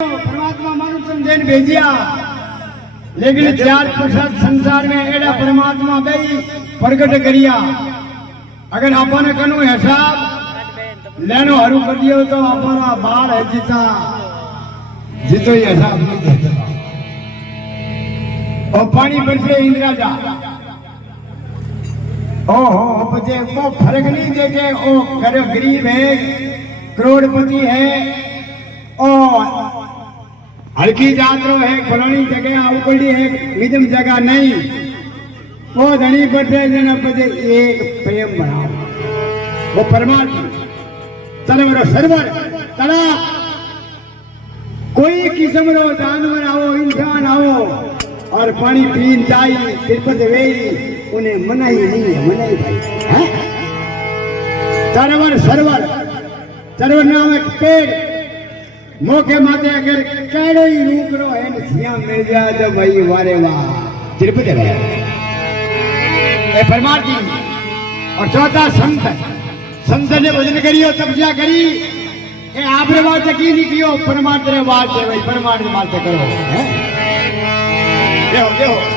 परमात्मा मनुष्य जैन भेजिया, लेकिन चार प्रसाद संसार में एड़ा परमात्मा गई प्रकट करिया। अगर आपने कनु हिसाब लेनो हरू कर दियो तो अपना बाल है जीता जीतो ही हिसाब नहीं देता। और पानी बरसे इंदिरा जा ओहो बचे वो फर्क नहीं देखे ओ गरीब है करोड़पति है और हल्की जात्रो है फलानी जगह उकड़ी है मिदम जगह नहीं वो धनी बटे जना बजे एक प्रेम बनाओ वो परमात्मा तलवरो सर्वर तला कोई किस्म रो जानवर आओ इंसान आओ और पानी पीन जाए तिरपत वेई उन्हें मनाई नहीं है मनाई भाई है सर्वर सर्वर सर्वर नाम एक पेड़ मौके माते अगर केड़ो ही रूप रो है सिया मिल जाए तो भाई वारे वाह तिरुपति गया ए परमात्मा और चौथा संत संत ने भजन करियो तपस्या करी ए आपरे बात की नहीं कियो परमात्मा रे बात है भाई परमात्मा बात करो हैं देखो देखो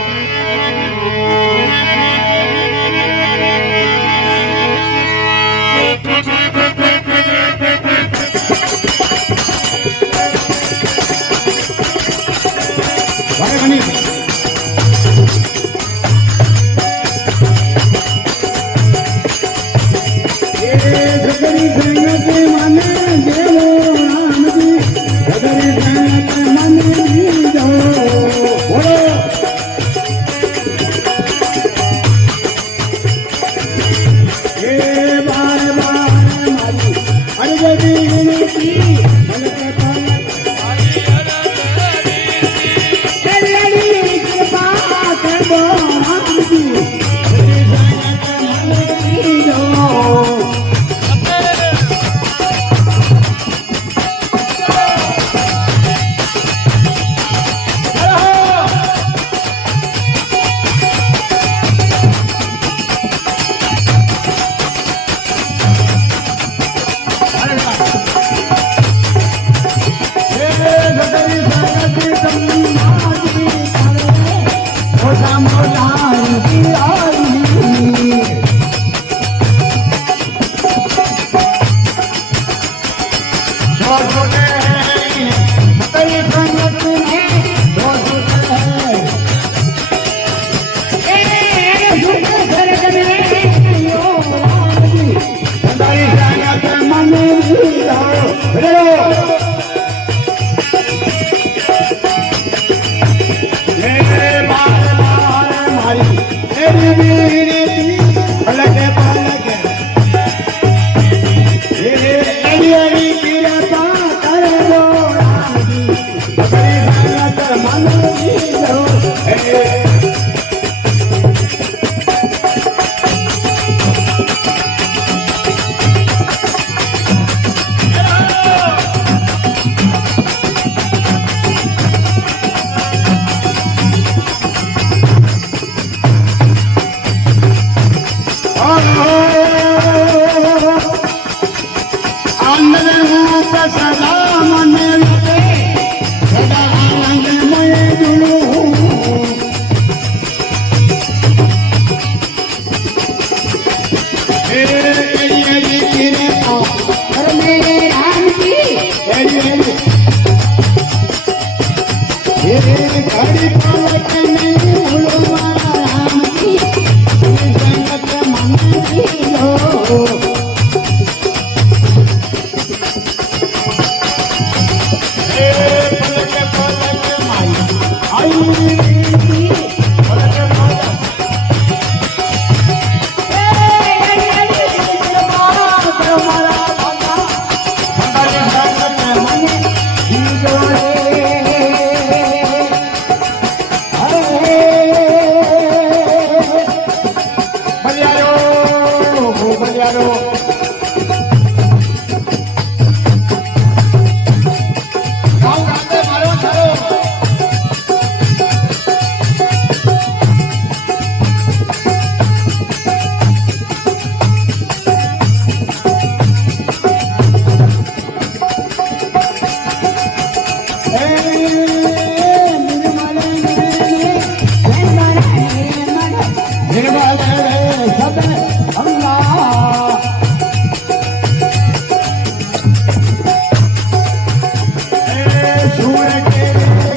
सूर के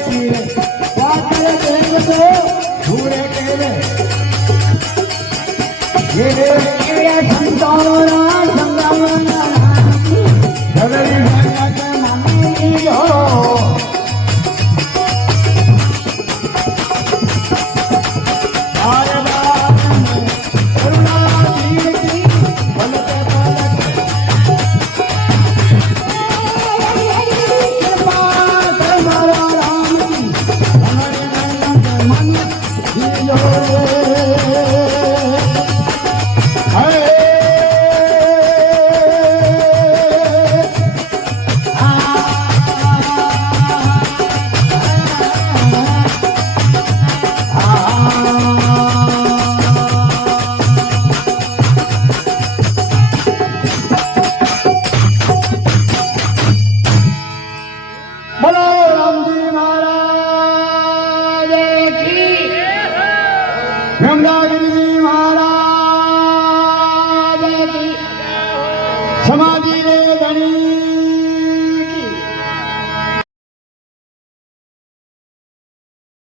कीरे पातर देव तो सूर के ये संतोरा संगमना धवरी भगत मम्मी हो समाधि रे धनी